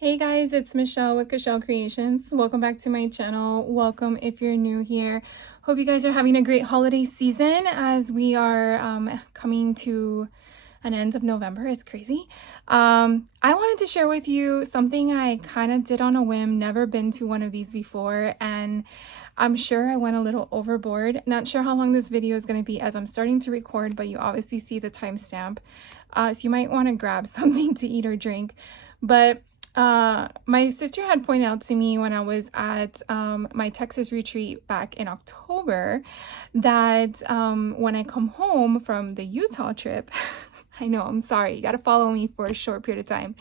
Hey guys, it's Michelle with Michelle Creations. Welcome back to my channel. Welcome if you're new here. Hope you guys are having a great holiday season as we are coming to an end of November. It's crazy. I wanted to share with you something I kind of did on a whim, never been to one of these before, and I'm sure I went a little overboard. Not sure how long this video is going to be as I'm starting to record, but you obviously see the timestamp. So you might want to grab something to eat or drink. But my sister had pointed out to me when I was at my Texas retreat back in October that when I come home from the Utah trip, I know, I'm sorry, you got to follow me for a short period of time.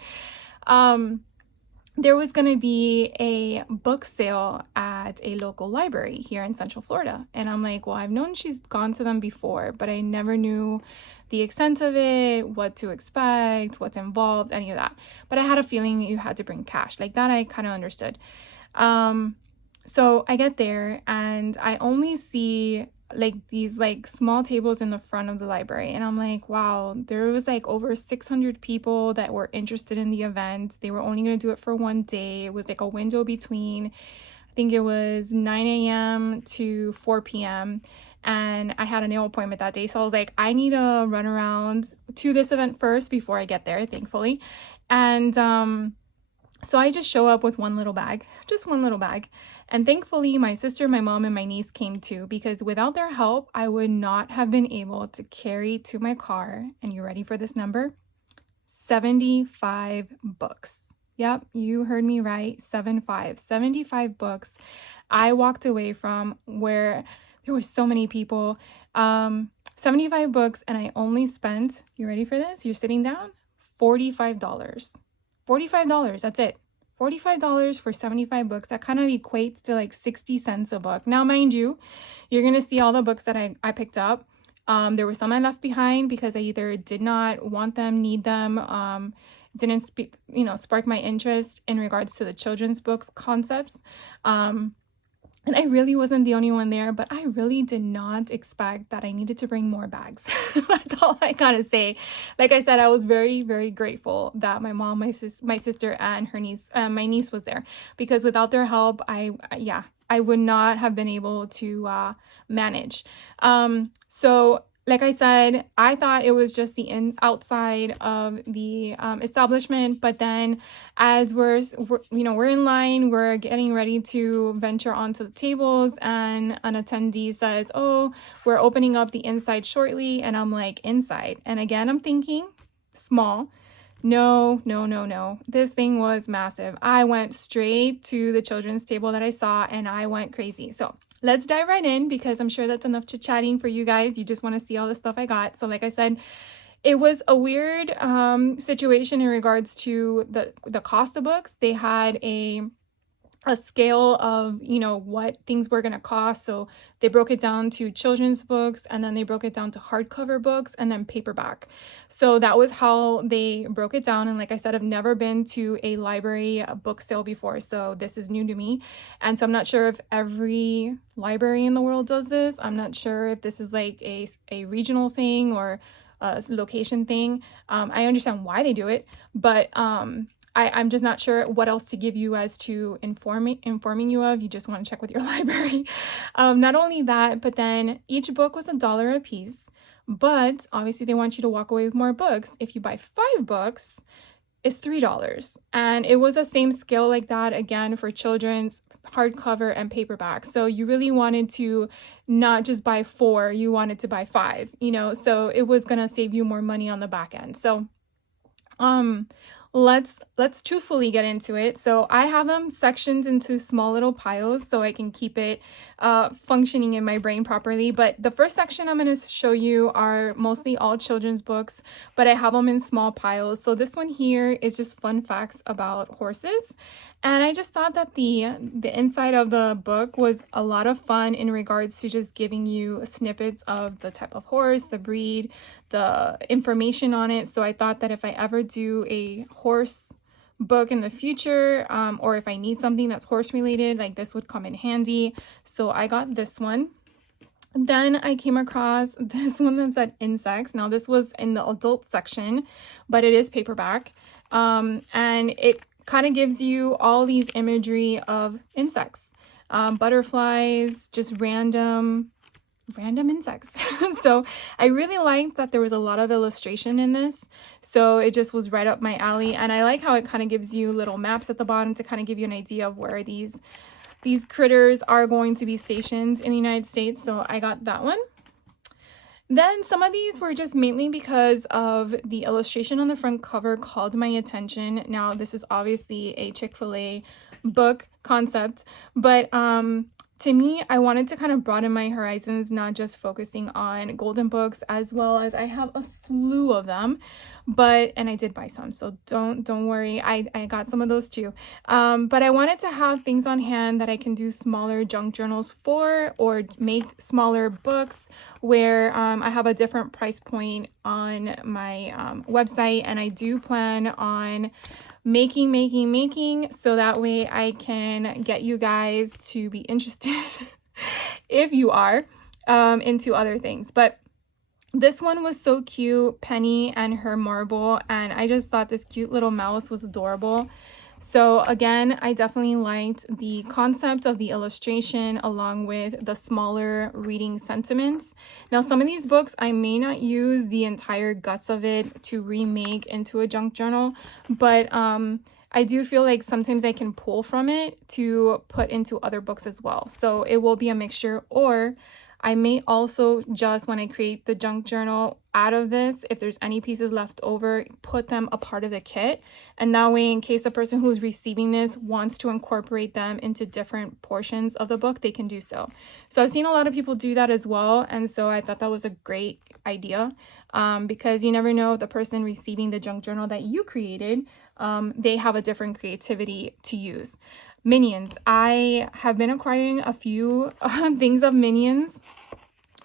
There was going to be a book sale at a local library here in Central Florida. And I'm like, well, I've known she's gone to them before, but I never knew the extent of it, what to expect, what's involved, any of that. But I had a feeling you had to bring cash. Like that, I kind of understood. So I get there and I only see like these like small tables in the front of the library, and I'm like, wow, there was like over 600 people that were interested in the event. They were only going to do it for one day. It was like a window between, I think it was 9 a.m. to 4 p.m. and I had a nail appointment that day, so I was like, I need to run around to this event first before I get there, thankfully. And so I just show up with one little bag, just one little bag. And thankfully, my sister, my mom, and my niece came too, because without their help, I would not have been able to carry to my car. And you ready for this number? 75 books. Yep, you heard me right. 75 books. I walked away from where there were so many people. 75 books, and I only spent, you ready for this? You're sitting down? $45. $45, that's it. $45 for 75 books. That kind of equates to like 60 cents a book. Now, mind you, you're going to see all the books that I picked up. There were some I left behind because I either did not want them, need them, didn't spark my interest in regards to the children's books concepts. And I really wasn't the only one there, but I really did not expect that I needed to bring more bags. That's all I gotta say. Like I said, I was very, very grateful that my mom, my sister, and her niece, my niece was there, because without their help, I would not have been able to manage. So like I said, I thought it was just the outside of the establishment, but then as we're in line, we're getting ready to venture onto the tables, and an attendee says, "Oh, we're opening up the inside shortly," and I'm like, "Inside?" And again, I'm thinking small. No. This thing was massive. I went straight to the children's table that I saw and I went crazy. So let's dive right in, because I'm sure that's enough chit-chatting for you guys. You just want to see all the stuff I got. So like I said, it was a weird situation in regards to the cost of books. They had a scale of what things were going to cost. So they broke it down to children's books, and then they broke it down to hardcover books, and then paperback. So that was how they broke it down. And like I said, I've never been to a library book sale before, so this is new to me. And so I'm not sure if every library in the world does this. I'm not sure if this is like a regional thing or a location thing. I understand why they do it, but I'm just not sure what else to give you as to informing you of. You just want to check with your library. Not only that, but then each book was $1 a piece, but obviously they want you to walk away with more books. If you buy 5 books, it's $3. And it was the same scale like that again for children's hardcover and paperback. So you really wanted to not just buy 4, you wanted to buy 5, so it was going to save you more money on the back end. So let's truthfully get into it. So I have them sectioned into small little piles so I can keep it functioning in my brain properly. But the first section I'm going to show you are mostly all children's books, but I have them in small piles. So this one here is just fun facts about horses. And I just thought that the inside of the book was a lot of fun in regards to just giving you snippets of the type of horse, the breed, the information on it. So I thought that if I ever do a horse book in the future, or if I need something that's horse related, like this would come in handy. So I got this one. Then I came across this one that said insects. Now this was in the adult section, but it is paperback. And it kind of gives you all these imagery of insects, butterflies, just random insects. So I really liked that there was a lot of illustration in this. So it just was right up my alley. And I like how it kind of gives you little maps at the bottom to kind of give you an idea of where these critters are going to be stationed in the United States. So I got that one. Then some of these were just mainly because of the illustration on the front cover called my attention. Now, this is obviously a Chick-fil-A book concept, but to me, I wanted to kind of broaden my horizons, not just focusing on golden books, as well as I have a slew of them, and I did buy some, so don't worry, I got some of those too. But I wanted to have things on hand that I can do smaller junk journals for, or make smaller books where I have a different price point on my website, and I do plan on making so that way I can get you guys to be interested if you are into other things. But this one was so cute, Penny and her marble, and I just thought this cute little mouse was adorable. So again, I definitely liked the concept of the illustration along with the smaller reading sentiments. Now, some of these books, I may not use the entire guts of it to remake into a junk journal, but I do feel like sometimes I can pull from it to put into other books as well. So it will be a mixture, or I may also just, when I create the junk journal out of this, if there's any pieces left over, put them a part of the kit. And that way, in case the person who's receiving this wants to incorporate them into different portions of the book, they can do so. So I've seen a lot of people do that as well. And so I thought that was a great idea, because you never know, the person receiving the junk journal that you created, they have a different creativity to use. Minions. I have been acquiring a few things of Minions.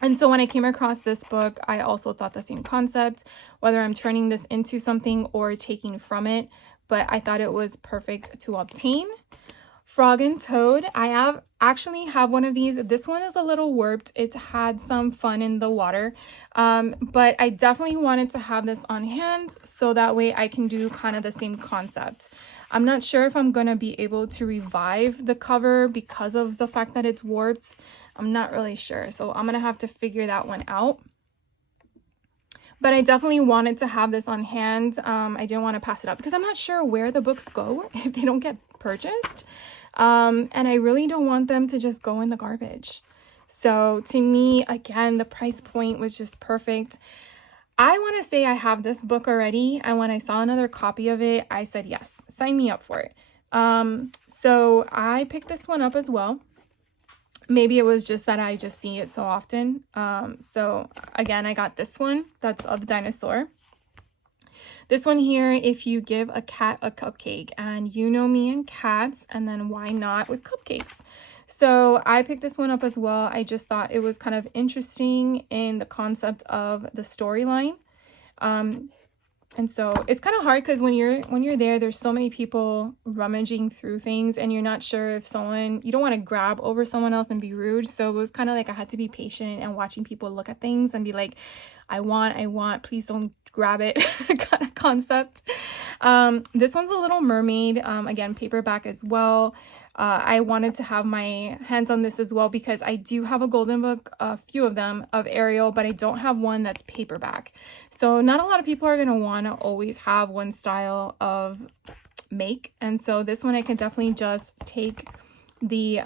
And so when I came across this book, I also thought the same concept, whether I'm turning this into something or taking from it, but I thought it was perfect to obtain. Frog and Toad. I actually have one of these. This one is a little warped. It had some fun in the water, but I definitely wanted to have this on hand so that way I can do kind of the same concept. I'm not sure if I'm going to be able to revive the cover because of the fact that it's warped. I'm not really sure. So I'm going to have to figure that one out. But I definitely wanted to have this on hand. I didn't want to pass it up because I'm not sure where the books go if they don't get purchased. And I really don't want them to just go in the garbage. So to me, again, the price point was just perfect. I want to say I have this book already, and when I saw another copy of it, I said, yes, sign me up for it. So I picked this one up as well. Maybe it was just that I just see it so often. So again, I got this one. That's of the dinosaur. This one here, if you give a cat a cupcake, and you know me and cats, and then why not with cupcakes? So I picked this one up as well. I just thought it was kind of interesting in the concept of the storyline. And so it's kind of hard because when you're there, there's so many people rummaging through things, and you're not sure if you don't want to grab over someone else and be rude. So it was kind of like I had to be patient and watching people look at things and be like, I want, please don't grab it kind of concept. This one's a Little Mermaid, again, paperback as well. I wanted to have my hands on this as well because I do have a golden book, a few of them, of Ariel, but I don't have one that's paperback. So not a lot of people are going to want to always have one style of make. And so this one I can definitely just take the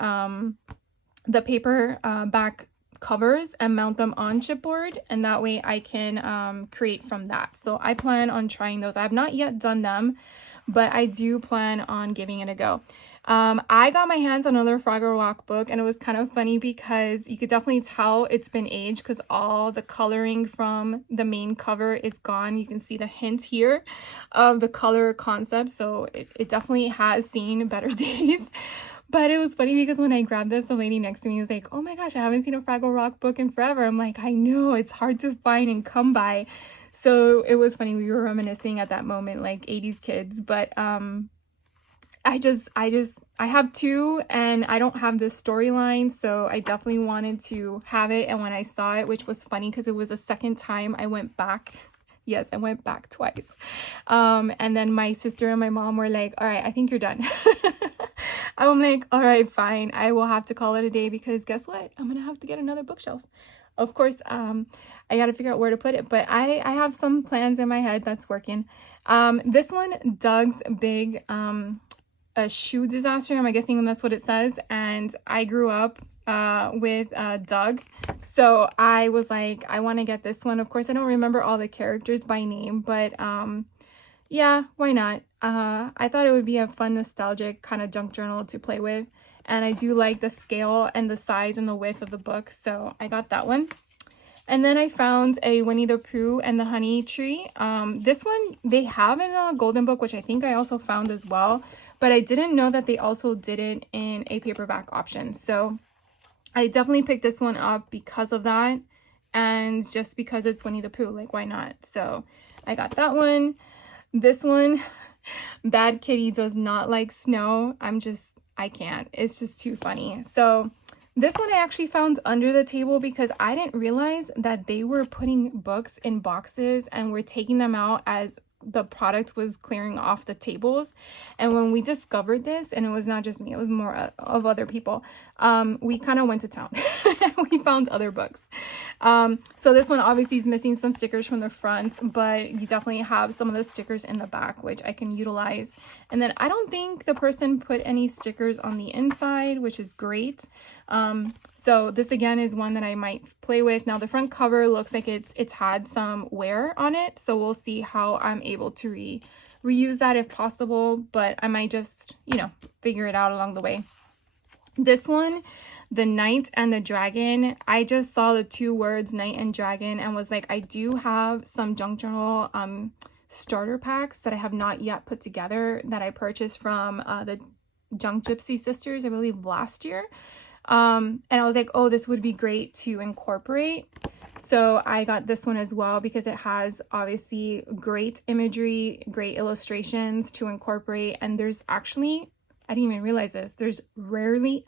paper back covers and mount them on chipboard, and that way I can create from that. So I plan on trying those. I have not yet done them, but I do plan on giving it a go. I got my hands on another Fraggle Rock book, and it was kind of funny because you could definitely tell it's been aged because all the coloring from the main cover is gone. You can see the hint here of the color concept, so it definitely has seen better days. But it was funny because when I grabbed this, the lady next to me was like, oh my gosh, I haven't seen a Fraggle Rock book in forever. I'm like, I know, it's hard to find and come by. So it was funny. We were reminiscing at that moment, like 80s kids. But I have two, and I don't have this storyline, so I definitely wanted to have it. And when I saw it, which was funny because it was the second time I went back Yes, I went back twice. And then my sister and my mom were like, all right, I think you're done. I'm like, all right, fine. I will have to call it a day because guess what? I'm going to have to get another bookshelf. Of course, I got to figure out where to put it, but I have some plans in my head that's working. This one, Doug's Big a Shoe Disaster. I'm guessing that's what it says. And I grew up with Doug. So I was like, I want to get this one. Of course, I don't remember all the characters by name, but yeah, why not? I thought it would be a fun, nostalgic kind of junk journal to play with. And I do like the scale and the size and the width of the book. So I got that one. And then I found a Winnie the Pooh and the Honey Tree. This one they have in a golden book, which I think I also found as well. But I didn't know that they also did it in a paperback option. So I definitely picked this one up because of that. And just because it's Winnie the Pooh, like why not? So I got that one. This one, Bad Kitty does not like snow. I can't. It's just too funny. So this one I actually found under the table because I didn't realize that they were putting books in boxes and were taking them out as the product was clearing off the tables. And when we discovered this, and it was not just me, it was more of other people, we kind of went to town. We found other books. So this one obviously is missing some stickers from the front, but you definitely have some of the stickers in the back, which I can utilize. And then I don't think the person put any stickers on the inside, which is great. So this again is one that I might play with. Now the front cover looks like it's had some wear on it, so we'll see how I'm able to reuse that if possible, but I might just, figure it out along the way. This one, the Knight and the Dragon, I just saw the two words Knight and Dragon and was like, I do have some junk journal starter packs that I have not yet put together that I purchased from the Junk Gypsy Sisters, I believe last year. And I was like, oh, this would be great to incorporate. So I got this one as well because it has obviously great imagery, great illustrations to incorporate. And there's actually, I didn't even realize this, there's rarely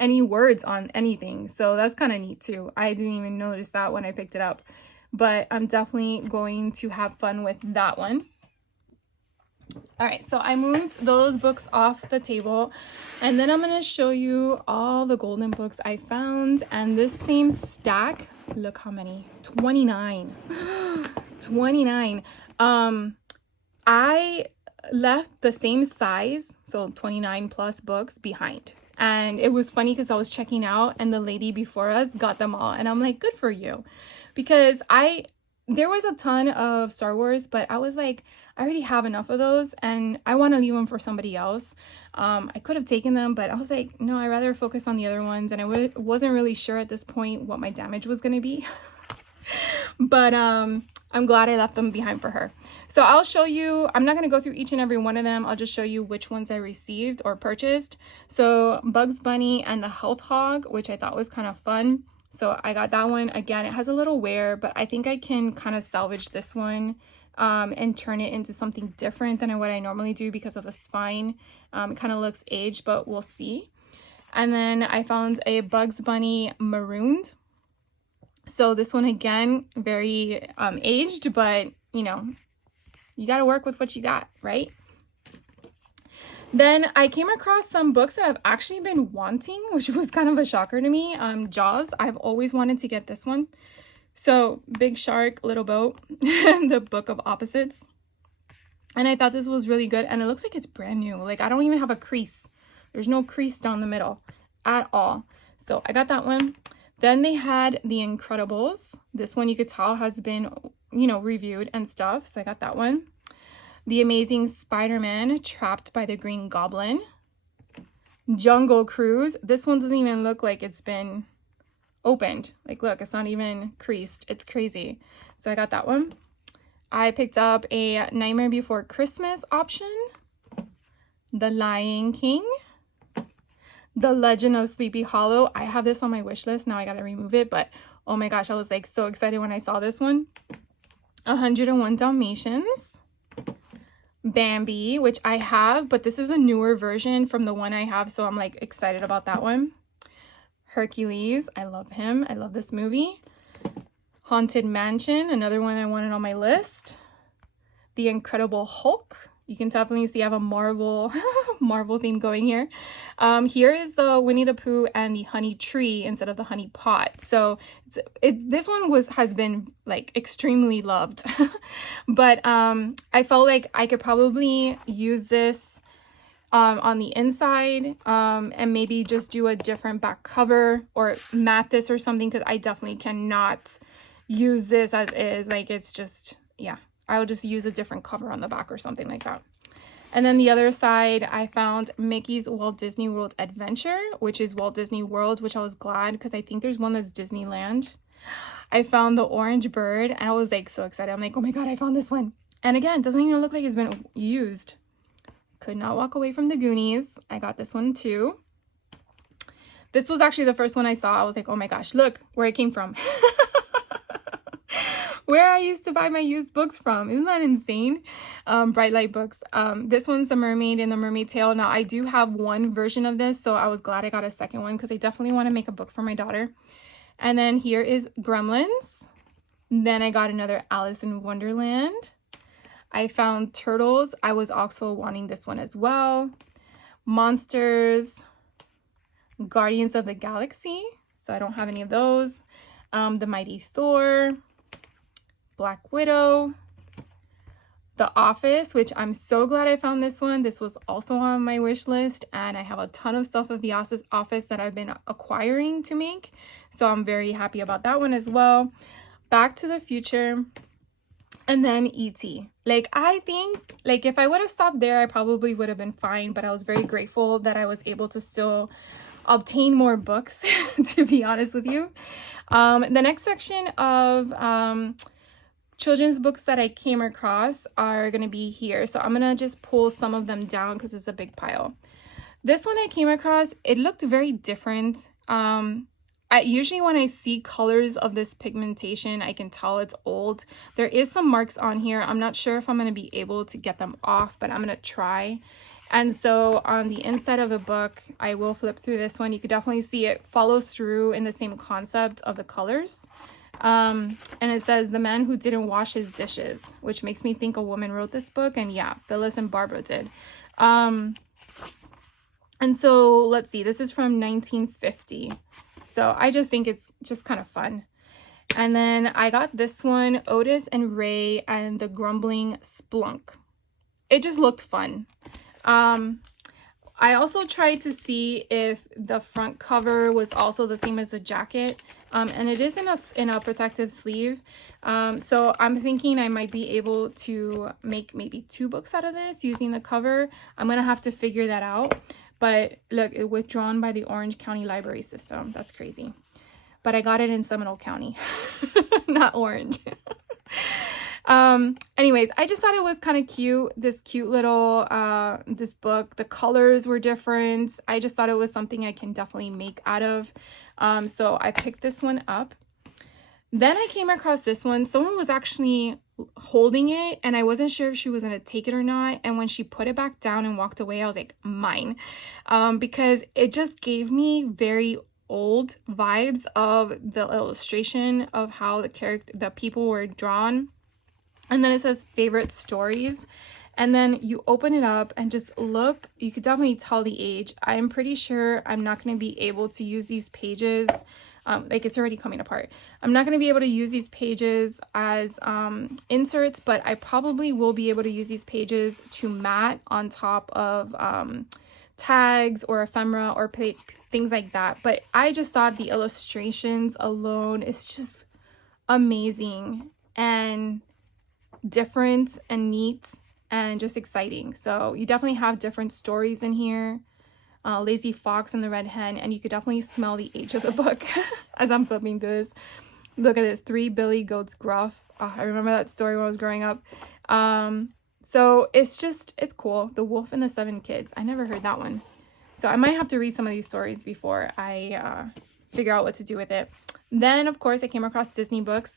any words on anything. So that's kind of neat too. I didn't even notice that when I picked it up, but I'm definitely going to have fun with that one. All right, so I moved those books off the table, and then I'm going to show you all the golden books I found. And this same stack, look how many, 29. 29. I left the same size, so 29 plus books behind. And it was funny because I was checking out and the lady before us got them all. And I'm like, good for you. Because there was a ton of Star Wars, but I was like, I already have enough of those and I want to leave them for somebody else. I could have taken them, but I was like, no, I'd rather focus on the other ones. And I wasn't really sure at this point what my damage was going to be. But I'm glad I left them behind for her. So I'll show you, I'm not going to go through each and every one of them. I'll just show you which ones I received or purchased. So Bugs Bunny and the Health Hog, which I thought was kind of fun. So I got that one. Again, it has a little wear, but I think I can kind of salvage this one and turn it into something different than what I normally do because of the spine. It kind of looks aged, but we'll see. And then I found a Bugs Bunny Marooned. So this one, again, very aged, but, you got to work with what you got, right? Then I came across some books that I've actually been wanting, which was kind of a shocker to me. Jaws, I've always wanted to get this one. So Big Shark, Little Boat, the Book of Opposites. And I thought this was really good. And it looks like it's brand new. Like I don't even have a crease. There's no crease down the middle at all. So I got that one. Then they had The Incredibles. This one you could tell has been, reviewed and stuff. So I got that one. The Amazing Spider-Man, Trapped by the Green Goblin. Jungle Cruise. This one doesn't even look like it's been opened. Like, look, it's not even creased. It's crazy. So I got that one. I picked up a Nightmare Before Christmas option. The Lion King. The Legend of Sleepy Hollow. I have this on my wish list. Now I gotta remove it, but oh my gosh, I was like so excited when I saw this one. 101 Dalmatians. Bambi, which I have, but this is a newer version from the one I have, so I'm like excited about that one. Hercules, I love him. I love this movie. Haunted Mansion, another one I wanted on my list. The Incredible Hulk. You can definitely see I have a Marvel Marvel theme going here. Here is the Winnie the Pooh and the Honey Tree instead of the Honey Pot. So this one has been like extremely loved. But I felt like I could probably use this on the inside and maybe just do a different back cover or mat this or something, because I definitely cannot use this as is. Like, it's just, yeah, I would just use a different cover on the back or something like that. And then the other side, I found Mickey's Walt Disney World Adventure, which is Walt Disney World, which I was glad because I think there's one that's Disneyland. I found the Orange Bird and I was like so excited. I'm like, oh my God, I found this one. And again, it doesn't even look like it's been used. Could not walk away from the Goonies. I got this one too. This was actually the first one I saw. I was like, oh my gosh, look where it came from. Where I used to buy my used books from. Isn't that insane? Bright Light Books. This one's The Mermaid and the Mermaid Tale. Now, I do have one version of this, so I was glad I got a second one because I definitely want to make a book for my daughter. And then here is Gremlins. Then I got another Alice in Wonderland. I found Turtles. I was also wanting this one as well. Monsters. Guardians of the Galaxy. So I don't have any of those. The Mighty Thor. Black Widow, The Office, which I'm so glad I found this one. This was also on my wish list, and I have a ton of stuff of The Office that I've been acquiring to make, so I'm very happy about that one as well. Back to the Future, and then E.T. Like, I think, like, if I would have stopped there, I probably would have been fine, but I was very grateful that I was able to still obtain more books, to be honest with you. The next section of children's books that I came across are going to be here. So I'm going to just pull some of them down because it's a big pile. This one I came across, it looked very different. Usually when I see colors of this pigmentation, I can tell it's old. There is some marks on here. I'm not sure if I'm going to be able to get them off, but I'm going to try. And so on the inside of the book, I will flip through this one. You could definitely see it follows through in the same concept of the colors. And it says The Man Who Didn't Wash His Dishes, which makes me think a woman wrote this book, and yeah, Phyllis and Barbara did. And so let's see, this is from 1950. So I just think it's just kind of fun. And then I got this one, Otis and Ray and the Grumbling Splunk. It just looked fun. I also tried to see if the front cover was also the same as the jacket, and it is in a protective sleeve. So I'm thinking I might be able to make maybe 2 books out of this using the cover. I'm gonna have to figure that out. But look, it withdrawn by the Orange County Library System. That's crazy. But I got it in Seminole County, not Orange. Anyways, I just thought it was kind of cute, this cute little this book. The colors were different. I just thought it was something I can definitely make out of. So I picked this one up. Then I came across this one. Someone was actually holding it and I wasn't sure if she was gonna take it or not, and when she put it back down and walked away, I was like, mine, because it just gave me very old vibes of the illustration of how the people were drawn. And then it says favorite stories. And then you open it up and just look, you could definitely tell the age. I'm pretty sure I'm not going to be able to use these pages. Like, it's already coming apart. I'm not going to be able to use these pages as inserts, but I probably will be able to use these pages to mat on top of tags or ephemera or things like that. But I just thought the illustrations alone is just amazing and different and neat and just exciting. So you definitely have different stories in here. Lazy Fox and the Red Hen, and you could definitely smell the age of the book as I'm flipping through this. Look at this, 3 Billy Goats Gruff. Oh, I remember that story when I was growing up. So it's cool. The Wolf and the 7 Kids. I never heard that one. So I might have to read some of these stories before I figure out what to do with it. Then, of course, I came across Disney books.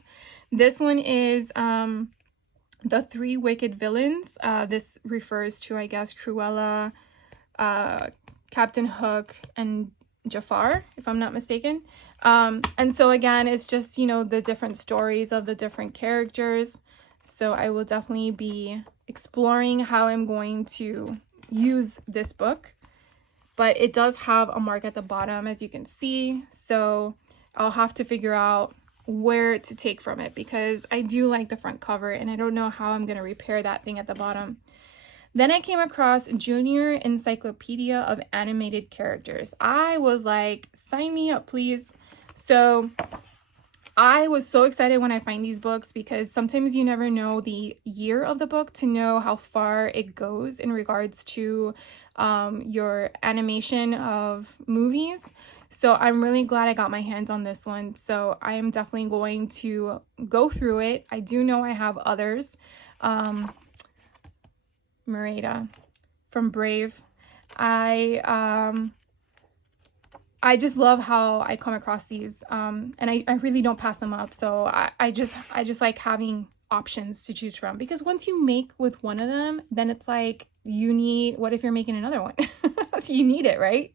This one is The 3 Wicked Villains. This refers to, I guess, Cruella, Captain Hook, and Jafar, if I'm not mistaken. And so again, it's just, you know, the different stories of the different characters. So I will definitely be exploring how I'm going to use this book. But it does have a mark at the bottom, as you can see. So I'll have to figure out where to take from it, because I do like the front cover and I don't know how I'm going to repair that thing at the bottom. Then I came across Junior Encyclopedia of Animated Characters. I was like, sign me up, please. So I was so excited when I find these books, because sometimes you never know the year of the book to know how far it goes in regards to your animation of movies. So I'm really glad I got my hands on this one. So I am definitely going to go through it. I do know I have others. Merida from Brave. I just love how I come across these, and I really don't pass them up. So I just like having options to choose from, because once you make with one of them, then it's like, you need, what if you're making another one? So you need it, right?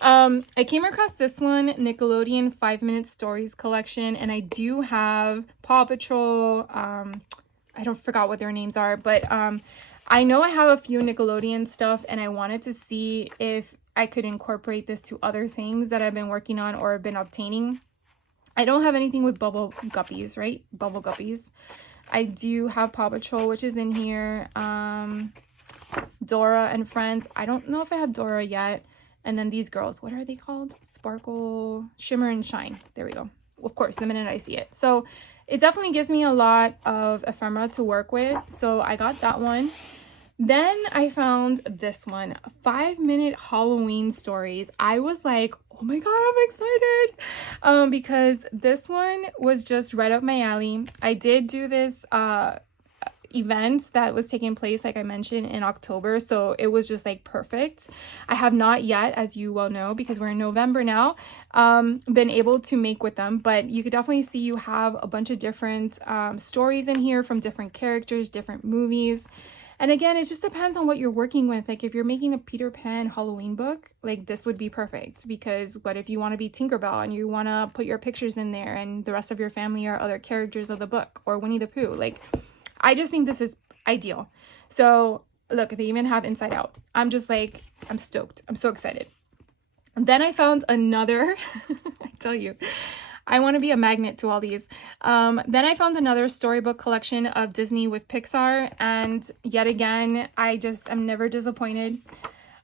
I came across this one, Nickelodeon 5-Minute Stories collection, and I do have Paw Patrol. I don't forgot what their names are, but I know I have a few Nickelodeon stuff, and I wanted to see if I could incorporate this to other things that I've been working on or been obtaining. I don't have anything with Bubble Guppies, right? Bubble Guppies. I do have Paw Patrol, which is in here. Dora and Friends. I don't know if I have Dora yet. And then these girls, what are they called? Sparkle, Shimmer, and Shine. There we go. Of course, the minute I see it. So it definitely gives me a lot of ephemera to work with. So I got that one. Then I found this one, 5-Minute Halloween Stories. I was like, oh my God, I'm excited. Because this one was just right up my alley. I did do this event that was taking place, like I mentioned, in October. So it was just like perfect. I have not yet, as you well know, because we're in November now, been able to make with them. But you could definitely see you have a bunch of different stories in here from different characters, different movies. And again, it just depends on what you're working with. Like if you're making a Peter Pan Halloween book, like this would be perfect, because what if you want to be Tinkerbell and you want to put your pictures in there and the rest of your family are other characters of the book, or Winnie the Pooh? Like, I just think this is ideal. So look, they even have Inside Out. I'm just like, I'm stoked. I'm so excited. And then I found another, I tell you, I want to be a magnet to all these. Then I found another storybook collection of Disney with Pixar, and yet again, I'm never disappointed.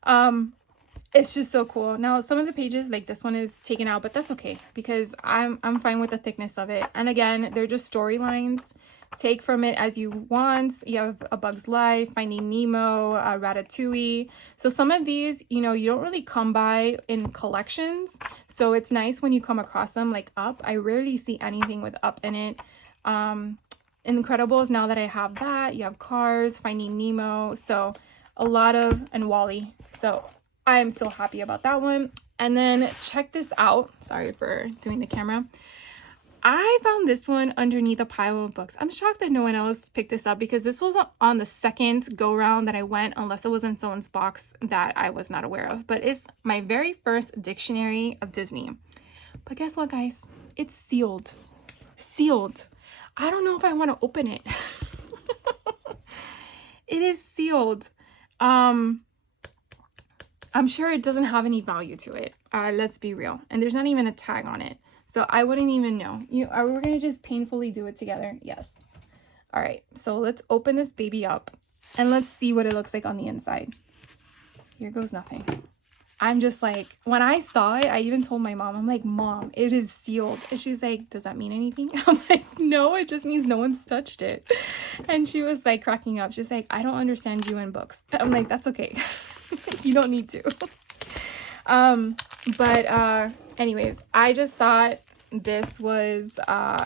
It's just so cool. Now, some of the pages, like this one, is taken out, but that's okay, because I'm fine with the thickness of it. And again, they're just storylines. Take from it as you want. You have A Bug's Life, Finding Nemo, Ratatouille. So some of these, you know, you don't really come by in collections. So it's nice when you come across them, like Up. I rarely see anything with Up in it. Incredibles, now that I have that. You have Cars, Finding Nemo. So a lot of, and WALL-E. So I'm so happy about that one. And then check this out. Sorry for doing the camera. I found this one underneath a pile of books. I'm shocked that no one else picked this up, because this was on the second go round that I went, unless it was in someone's box that I was not aware of. But it's my very first dictionary of Disney. But guess what, guys? It's sealed. Sealed. I don't know if I want to open it. It is sealed. I'm sure it doesn't have any value to it. Let's be real. And there's not even a tag on it. So I wouldn't even know. Are we going to just painfully do it together? Yes. All right. So let's open this baby up and let's see what it looks like on the inside. Here goes nothing. I'm just like, when I saw it, I even told my mom, I'm like, Mom, it is sealed. And she's like, does that mean anything? I'm like, no, it just means no one's touched it. And she was like cracking up. She's like, I don't understand you in books. I'm like, that's okay. You don't need to. Anyways, I just thought this was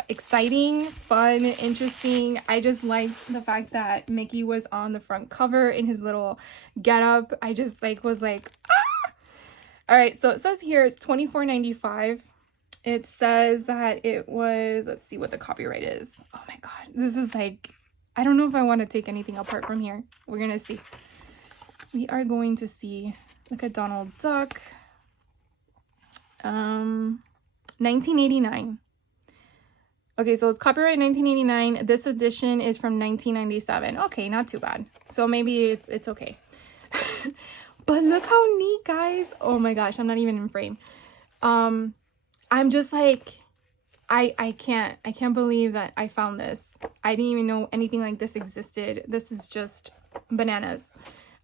exciting, fun, interesting. I just liked the fact that Mickey was on the front cover in his little getup. I just was like, ah! All right, so it says here it's $24.95. It says that it was, let's see what the copyright is. Oh my God, this is like, I don't know if I want to take anything apart from here. We're gonna see. We are going to see, look at Donald Duck. 1989. Okay, so it's copyright 1989. This edition is from 1997. Okay, not too bad. So maybe it's okay. But look how neat, guys. Oh my gosh, I'm not even in frame. I'm just like, I can't believe that I found this. I didn't even know anything like this existed. This is just bananas.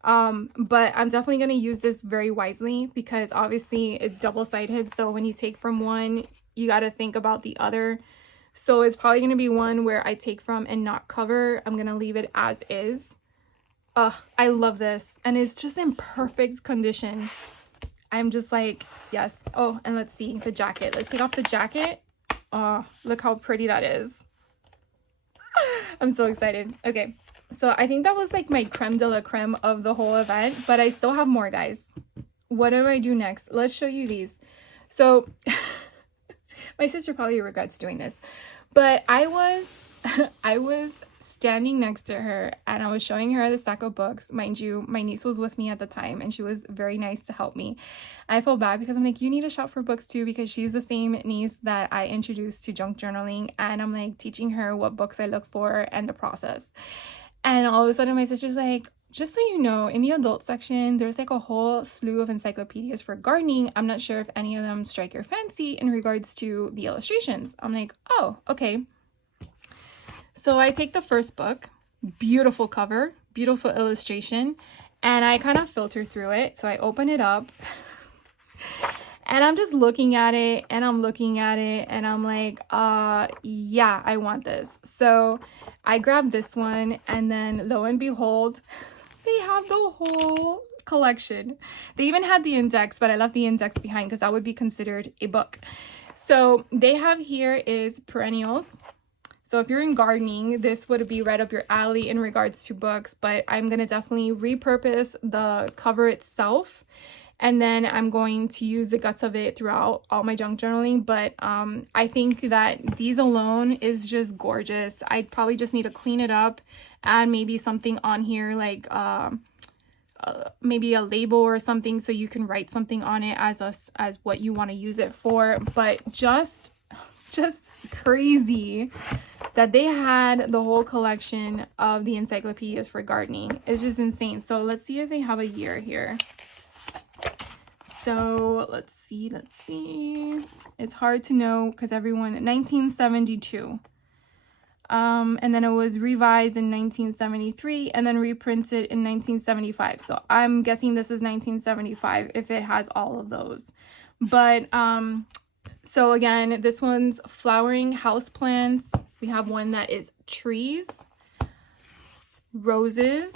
But I'm definitely going to use this very wisely because obviously it's double-sided. So when you take from one, you got to think about the other. So it's probably going to be one where I take from and not cover. I'm going to leave it as is. I love this. And it's just in perfect condition. I'm just like, yes. Oh, and let's see the jacket. Let's take off the jacket. Oh, look how pretty that is. I'm so excited. Okay. So I think that was like my creme de la creme of the whole event, but I still have more, guys. What do I do next? Let's show you these. So my sister probably regrets doing this, but I was standing next to her and I was showing her the stack of books. Mind you, my niece was with me at the time and she was very nice to help me. I feel bad because I'm like, you need to shop for books too, because she's the same niece that I introduced to junk journaling, and I'm like teaching her what books I look for and the process. And all of a sudden my sister's like, just so you know, in the adult section, there's like a whole slew of encyclopedias for gardening. I'm not sure if any of them strike your fancy in regards to the illustrations. I'm like, oh, okay. So I take the first book, beautiful cover, beautiful illustration, and I kind of filter through it. So I open it up and I'm just looking at it and I'm looking at it and I'm like, yeah, I want this. So I grabbed this one, and then lo and behold, they have the whole collection. They even had the index, but I left the index behind because that would be considered a book. So they have here is perennials. So if you're in gardening, this would be right up your alley in regards to books, but I'm going to definitely repurpose the cover itself. And then I'm going to use the guts of it throughout all my junk journaling. But I think that these alone is just gorgeous. I probably just need to clean it up, add maybe something on here like maybe a label or something so you can write something on it as what you want to use it for. But just crazy that they had the whole collection of the encyclopedias for gardening. It's just insane. So let's see if they have a year here. So let's see. It's hard to know because everyone, 1972. And then it was revised in 1973 and then reprinted in 1975. So I'm guessing this is 1975 if it has all of those. But so again, this one's flowering houseplants. We have one that is trees, roses,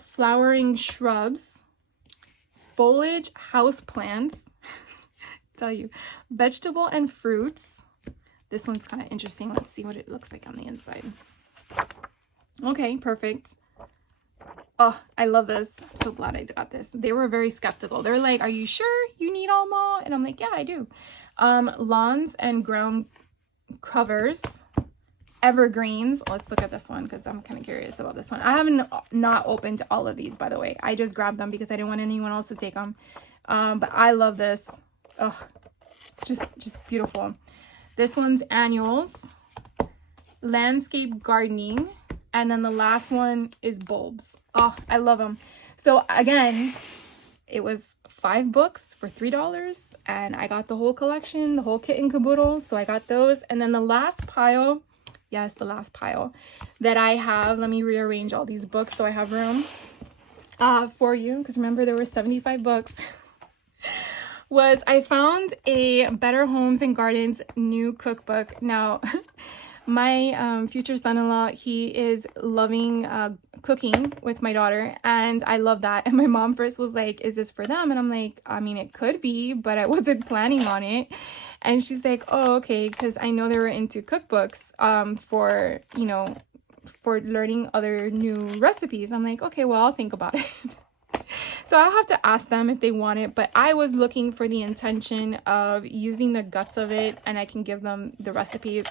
flowering shrubs, foliage houseplants, tell you, vegetable and fruits. This one's kind of interesting. Let's see what it looks like on the inside. Okay, perfect. Oh, I love this. I'm so glad I got this. They were very skeptical. They're like, are you sure you need all mall? And I'm like, yeah, I do. Lawns and ground covers, evergreens. Let's look at this one because I'm kind of curious about this one. I haven't not opened all of these, by the way. I just grabbed them because I didn't want anyone else to take them. But I love this. Oh, just beautiful. This one's annuals, landscape gardening, and then the last one is bulbs. Oh, I love them. So again, it was 5 books for $3, and I got the whole collection, the whole kit and caboodle. So I got those, and then the last pile, yes, the last pile that I have. Let me rearrange all these books so I have room for you, because remember there were 75 books. Was I found a Better Homes and Gardens new cookbook. Now, my future son-in-law, he is loving cooking with my daughter, and I love that. And my mom first was like, is this for them? And I'm like, I mean, it could be, but I wasn't planning on it. And she's like, oh, okay, because I know they were into cookbooks for, you know, for learning other new recipes. I'm like, okay, well, I'll think about it. So I'll have to ask them if they want it, but I was looking for the intention of using the guts of it, and I can give them the recipes,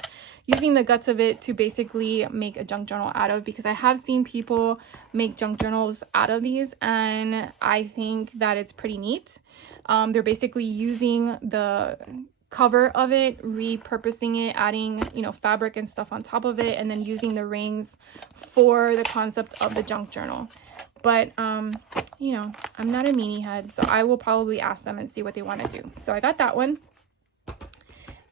using the guts of it to basically make a junk journal out of, because I have seen people make junk journals out of these, and I think that it's pretty neat. They're basically using the cover of it, repurposing it, adding, you know, fabric and stuff on top of it, and then using the rings for the concept of the junk journal. But you know, I'm not a meanie head, so I will probably ask them and see what they want to do. So I got that one.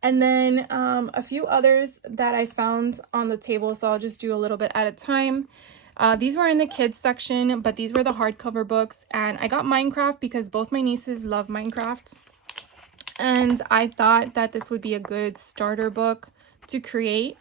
And then a few others that I found on the table, so I'll just do a little bit at a time. These were in the kids section, but these were the hardcover books. And I got Minecraft because both my nieces love Minecraft. And I thought that this would be a good starter book to create.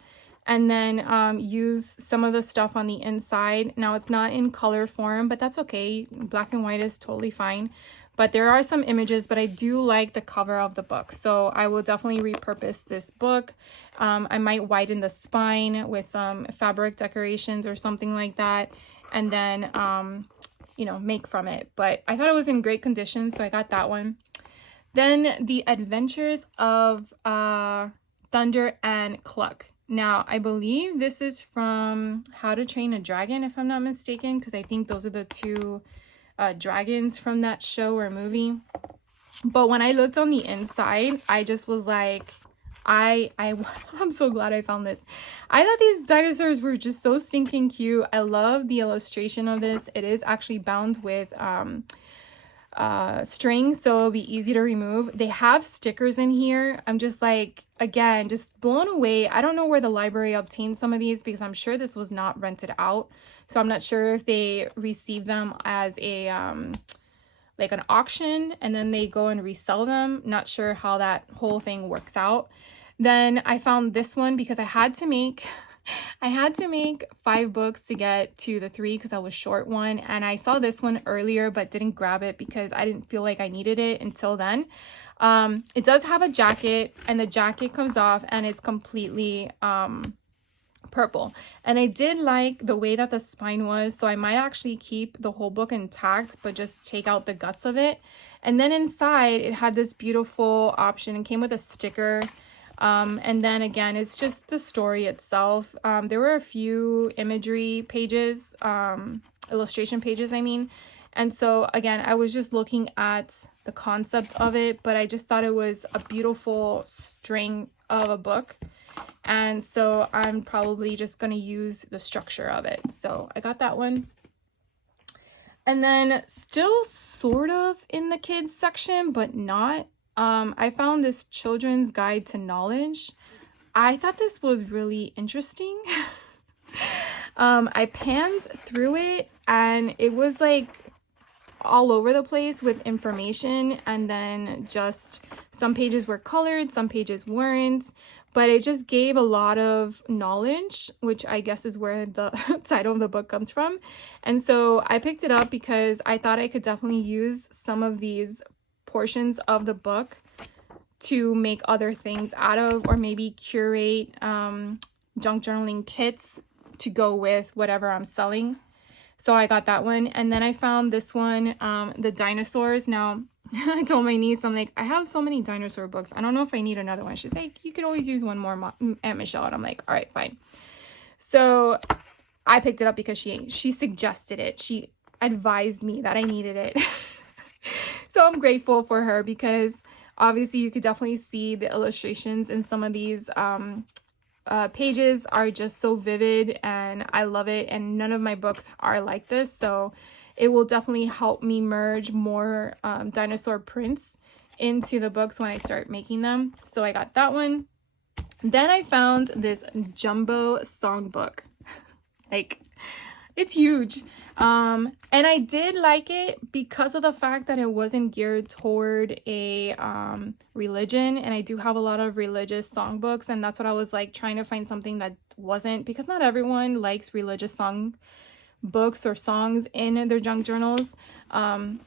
And then use some of the stuff on the inside. Now, it's not in color form, but that's okay. Black and white is totally fine. But there are some images, but I do like the cover of the book. So I will definitely repurpose this book. I might widen the spine with some fabric decorations or something like that. And then, you know, make from it. But I thought it was in great condition, so I got that one. Then The Adventures of Thunder and Cluck. Now, I believe this is from How to Train a Dragon, if I'm not mistaken, because I think those are the two dragons from that show or movie. But when I looked on the inside, I just was like, I'm so glad I found this. I thought these dinosaurs were just so stinking cute. I love the illustration of this. It is actually bound with string, so it'll be easy to remove. They have stickers in here. I'm just like, again, just blown away. I don't know where the library obtained some of these because I'm sure this was not rented out. So I'm not sure if they received them as a like an auction and then they go and resell them. Not sure how that whole thing works out. Then I found this one because I had to make 5 books to get to the 3 because I was short one, and I saw this one earlier but didn't grab it because I didn't feel like I needed it until then. It does have a jacket, and the jacket comes off and it's completely purple, and I did like the way that the spine was, so I might actually keep the whole book intact but just take out the guts of it. And then inside it had this beautiful option and came with a sticker. And then again, it's just the story itself. There were a few imagery pages, illustration pages, I mean. And so again, I was just looking at the concept of it, but I just thought it was a beautiful string of a book. And so I'm probably just going to use the structure of it. So I got that one. And then still sort of in the kids section, but not. I found this Children's Guide to Knowledge. I thought this was really interesting. I panned through it and it was like all over the place with information, and then just some pages were colored, some pages weren't, but it just gave a lot of knowledge, which I guess is where the title of the book comes from. And so I picked it up because I thought I could definitely use some of these portions of the book to make other things out of, or maybe curate junk journaling kits to go with whatever I'm selling. So I got that one. And then I found this one, the dinosaurs. Now I told my niece, I'm like, I have so many dinosaur books, I don't know if I need another one. She's like, you could always use one more, Aunt Michelle. And I'm like, all right, fine. So I picked it up because she suggested it. She advised me that I needed it. So I'm grateful for her because obviously you could definitely see the illustrations in some of these pages are just so vivid, and I love it. And none of my books are like this, so it will definitely help me merge more dinosaur prints into the books when I start making them. So I got that one. Then I found this jumbo songbook. Like, it's huge. And I did like it because of the fact that it wasn't geared toward a religion, and I do have a lot of religious songbooks, and that's what I was like trying to find something that wasn't, because not everyone likes religious song books or songs in their junk journals. And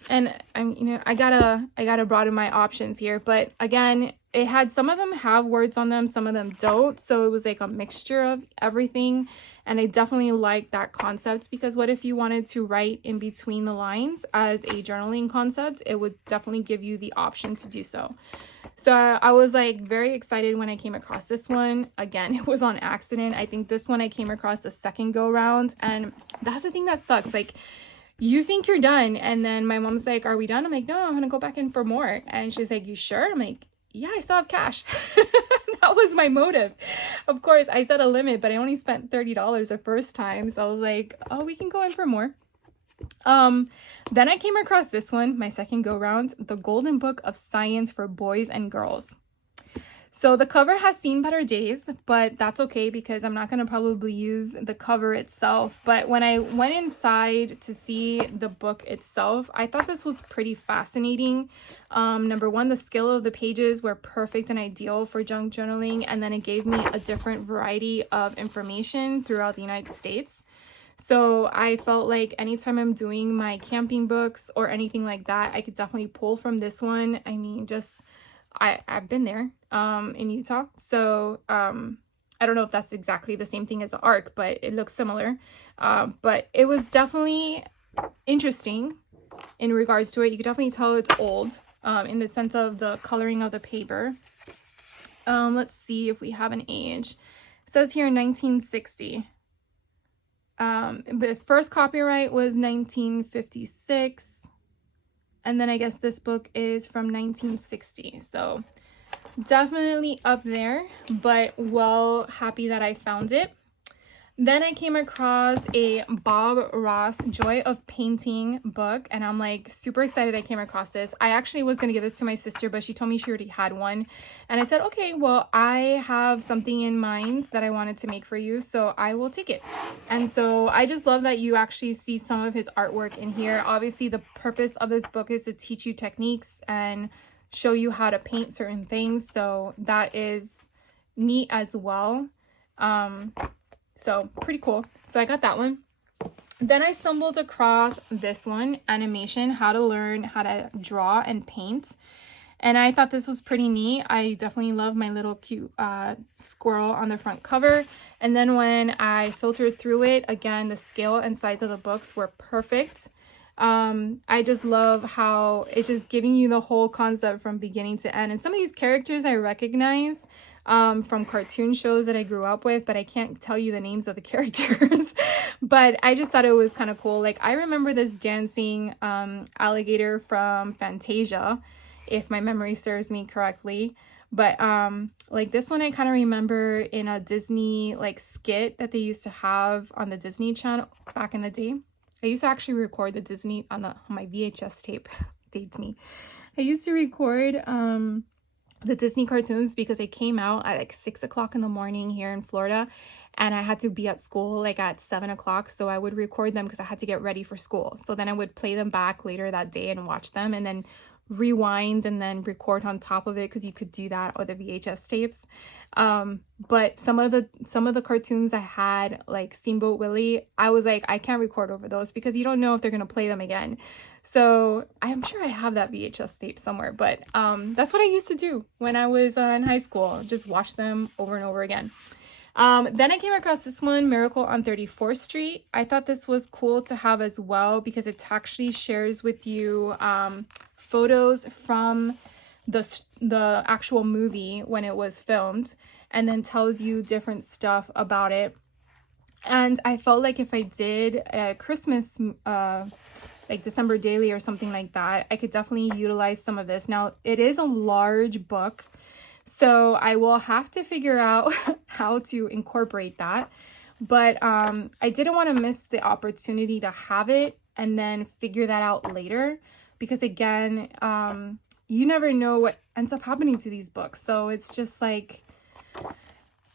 I'm, you know, I gotta broaden my options here, but again, it had, some of them have words on them, some of them don't, so it was like a mixture of everything. And I definitely like that concept, because what if you wanted to write in between the lines as a journaling concept? It would definitely give you the option to do so. So I was like very excited when I came across this one. Again, it was on accident. I think this one I came across the second go round, and that's the thing that sucks. Like, you think you're done. And then my mom's like, are we done? I'm like, no, I'm gonna go back in for more. And she's like, you sure? I'm like, yeah, I still have cash. That was my motive. Of course, I set a limit, but I only spent $30 the first time. So I was like, oh, we can go in for more. Then I came across this one, my second go round, The Golden Book of Science for Boys and Girls. So the cover has seen better days, but that's okay because I'm not going to probably use the cover itself. But when I went inside to see the book itself, I thought this was pretty fascinating. Number one, the scale of the pages were perfect and ideal for junk journaling. And then it gave me a different variety of information throughout the United States. So I felt like anytime I'm doing my camping books or anything like that, I could definitely pull from this one. I mean, just I've been there in Utah. So I don't know if that's exactly the same thing as the Ark, but it looks similar. But it was definitely interesting in regards to it. You could definitely tell it's old in the sense of the coloring of the paper. Let's see if we have an age. It says here 1960. The first copyright was 1956. And then I guess this book is from 1960. So definitely up there, but well, happy that I found it. Then I came across a Bob Ross Joy of Painting book, and I'm like super excited I came across this. I actually was going to give this to my sister, but she told me she already had one. And I said, okay, well, I have something in mind that I wanted to make for you, so I will take it. And so I just love that you actually see some of his artwork in here. Obviously, the purpose of this book is to teach you techniques and show you how to paint certain things. So that is neat as well. So pretty cool. So I got that one. Then I stumbled across this one, Animation, How to Learn How to Draw and Paint. And I thought this was pretty neat. I definitely love my little cute squirrel on the front cover. And then when I filtered through it, again, the scale and size of the books were perfect. I just love how it's just giving you the whole concept from beginning to end. And some of these characters I recognize from cartoon shows that I grew up with, but I can't tell you the names of the characters. But I just thought it was kind of cool. Like, I remember this dancing alligator from Fantasia, if my memory serves me correctly. But like this one I kind of remember in a Disney like skit that they used to have on the Disney Channel back in the day. I used to actually record the Disney on my VHS tape. Dates me. I used to record the Disney cartoons because they came out at like 6 o'clock in the morning here in Florida, and I had to be at school like at 7 o'clock. So I would record them because I had to get ready for school. So then I would play them back later that day and watch them, and then rewind and then record on top of it because you could do that with the VHS tapes. But some of the cartoons I had, like Steamboat Willie, I was like, I can't record over those because you don't know if they're gonna play them again. So I'm sure I have that VHS tape somewhere, but that's what I used to do when I was in high school, just watch them over and over again. Then I came across this one, Miracle on 34th Street. I thought this was cool to have as well because it actually shares with you photos from the actual movie when it was filmed, and then tells you different stuff about it. And I felt like if I did a Christmas like December daily or something like that, I could definitely utilize some of this. Now, it is a large book, so I will have to figure out how to incorporate that. But I didn't want to miss the opportunity to have it and then figure that out later. Because again, you never know what ends up happening to these books. So it's just like,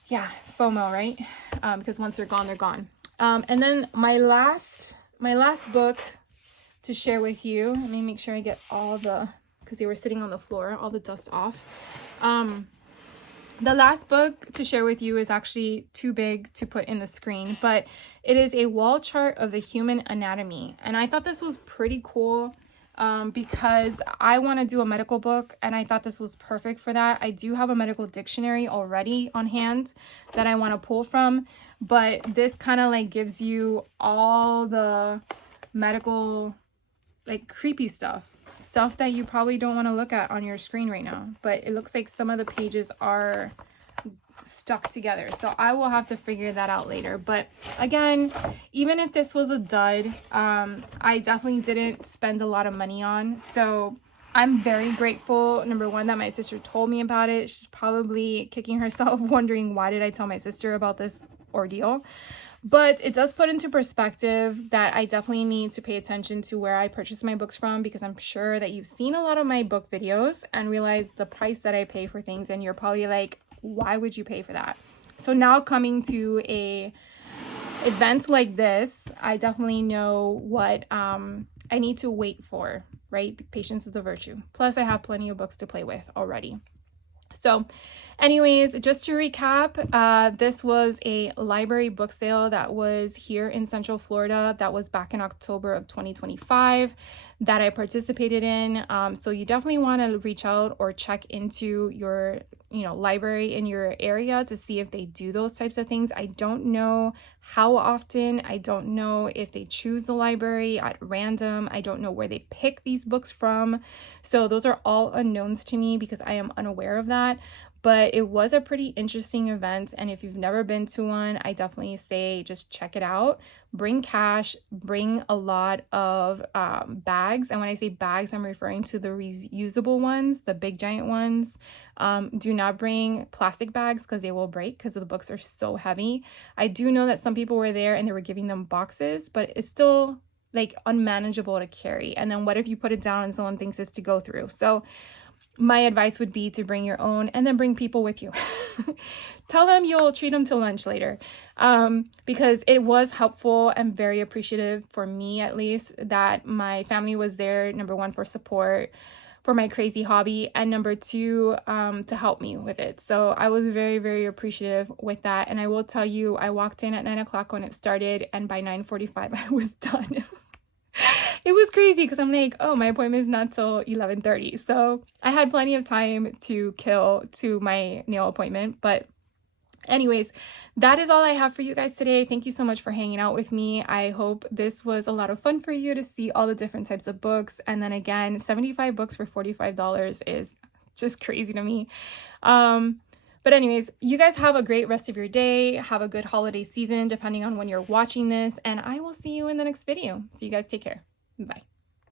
yeah, FOMO, right? Because once they're gone, they're gone. And then my last book to share with you, let me make sure I get all because they were sitting on the floor, all the dust off. The last book to share with you is actually too big to put in the screen, but it is a wall chart of the human anatomy. And I thought this was pretty cool because I want to do a medical book, and I thought this was perfect for that. I do have a medical dictionary already on hand that I want to pull from, but this kind of like gives you all the medical, like creepy stuff that you probably don't want to look at on your screen right now. But it looks like some of the pages are stuck together. So I will have to figure that out later. But again, even if this was a dud, I definitely didn't spend a lot of money on. So I'm very grateful, number one, that my sister told me about it. She's probably kicking herself wondering, why did I tell my sister about this ordeal? But it does put into perspective that I definitely need to pay attention to where I purchase my books from, because I'm sure that you've seen a lot of my book videos and realize the price that I pay for things, and you're probably like, why would you pay for that? So now coming to a event like this, I definitely know what I need to wait for, right? Patience is a virtue. Plus I have plenty of books to play with already. So anyways, just to recap, this was a library book sale that was here in Central Florida. That was back in October of 2025 that I participated in. So you definitely want to reach out or check into your, library in your area to see if they do those types of things. I don't know how often. I don't know if they choose the library at random. I don't know where they pick these books from. So those are all unknowns to me because I am unaware of that. But it was a pretty interesting event, and if you've never been to one, I definitely say just check it out. Bring cash, bring a lot of bags, and when I say bags, I'm referring to the reusable ones, the big giant ones. Do not bring plastic bags because they will break because the books are so heavy. I do know that some people were there and they were giving them boxes, but it's still like unmanageable to carry. And then what if you put it down and someone thinks it's to go through? So my advice would be to bring your own and then bring people with you. Tell them you'll treat them to lunch later, because it was helpful and very appreciative for me, at least, that my family was there, number one, for support for my crazy hobby, and number two, to help me with it. So I was very, very appreciative with that. And I will tell you, I walked in at 9 o'clock when it started, and by 9:45 I was done. It was crazy because I'm like, oh, my appointment is not till 11:30. So I had plenty of time to kill to my nail appointment. But anyways, that is all I have for you guys today. Thank you so much for hanging out with me. I hope this was a lot of fun for you to see all the different types of books. And then again, 75 books for $45 is just crazy to me. But anyways, you guys have a great rest of your day. Have a good holiday season, depending on when you're watching this. And I will see you in the next video. So you guys take care. Bye.